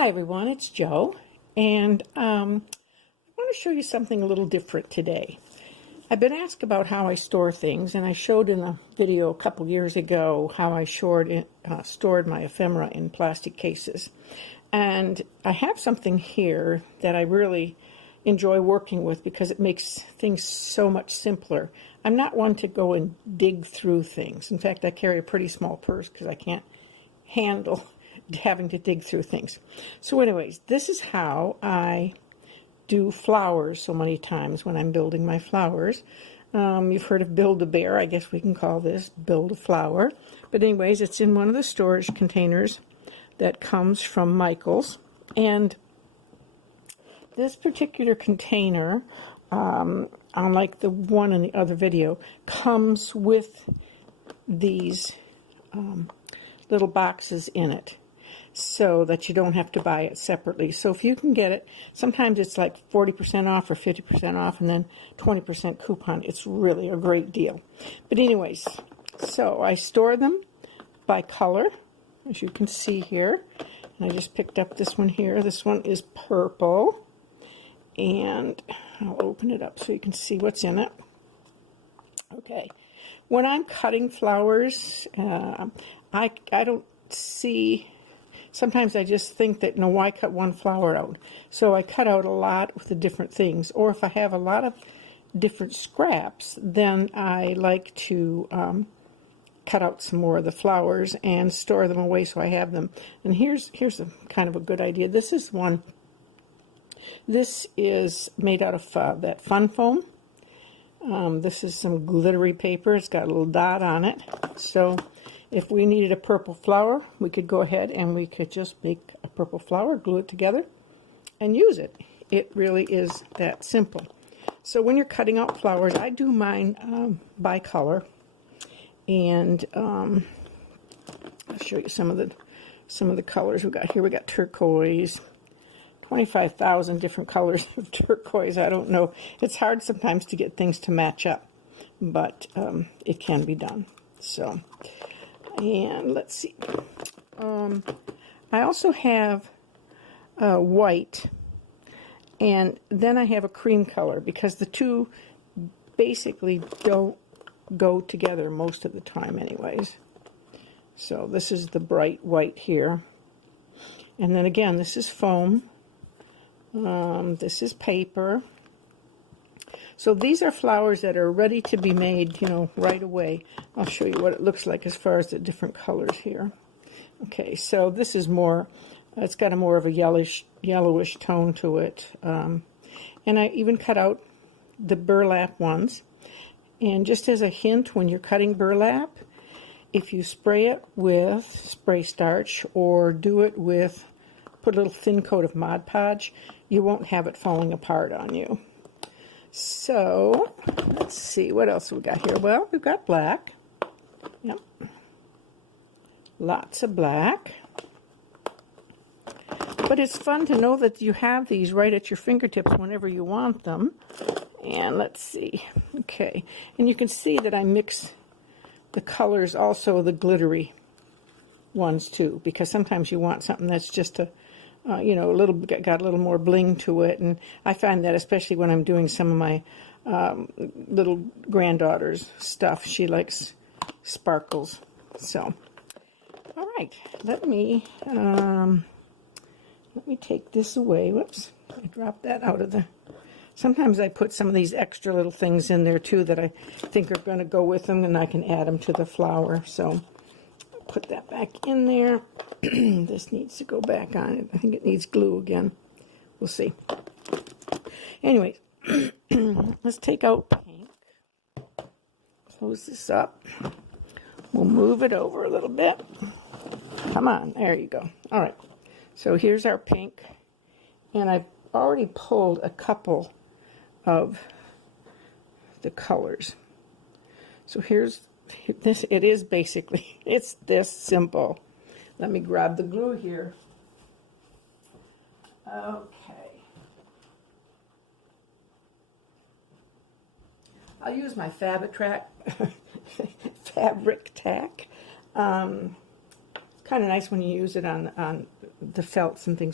Hi everyone, it's Jo, and I want to show you something a little different today. I've been asked about how I store things, and I showed in a video a couple years ago how I stored my ephemera in plastic cases. And I have something here that I really enjoy working with because it makes things so much simpler. I'm not one to go and dig through things. In fact, I carry a pretty small purse because I can't handle having to dig through things. So anyways, this is how I do flowers so many times when I'm building my flowers. You've heard of Build-A-Bear. I guess we can call this Build-A-Flower. But anyways, it's in one of the storage containers that comes from Michaels. And this particular container, unlike the one in the other video, comes with these little boxes in it, so that you don't have to buy it separately. So if you can get it, sometimes it's like 40% off or 50% off and then 20% coupon. It's really a great deal. But anyways, so I store them by color, as you can see here. And I just picked up this one here. This one is purple. And I'll open it up so you can see what's in it. Okay. When I'm cutting flowers, I don't see... Sometimes I just think that, why cut one flower out? So I cut out a lot with the different things. Or if I have a lot of different scraps, then I like to cut out some more of the flowers and store them away so I have them. And here's a kind of a good idea. This is one. This is made out of that Fun Foam. This is some glittery paper. It's got a little dot on it. So if we needed a purple flower, we could go ahead and we could just make a purple flower, glue it together, and use it. It really is that simple. So when you're cutting out flowers, I do mine by color, and I'll show you some of the colors we got here. We got turquoise, 25,000 different colors of turquoise. I don't know. It's hard sometimes to get things to match up, but it can be done. So. And let's see. I also have white, and then I have a cream color because the two basically don't go together most of the time anyways. So this is the bright white here. And then again, this is foam. This is paper. So these are flowers that are ready to be made, right away. I'll show you what it looks like as far as the different colors here. Okay, so this is more, it's got a more of a yellowish tone to it. And I even cut out the burlap ones. And just as a hint, when you're cutting burlap, if you spray it with spray starch or do it with, put a little thin coat of Mod Podge, you won't have it falling apart on you. So, let's see, what else we got here? Well, we've got black. Yep. Lots of black. But it's fun to know that you have these right at your fingertips whenever you want them. And let's see. Okay. And you can see that I mix the colors, also the glittery ones too, because sometimes you want something that's just a got a little more bling to it, and I find that especially when I'm doing some of my little granddaughter's stuff, she likes sparkles. So, all right, let me take this away. Whoops, I dropped that out of the. Sometimes I put some of these extra little things in there too that I think are going to go with them, and I can add them to the flower. So. Put that back in there. This needs to go back on it. I think it needs glue again. We'll see. Anyways, let's take out pink. Close this up. We'll move it over a little bit. Come on, there you go. All right, so here's our pink. And I've already pulled a couple of the colors. So here's this. It is basically, it's this simple. Let me grab the glue here. Okay. I'll use my fabric tack. It's kind of nice when you use it on the felts and things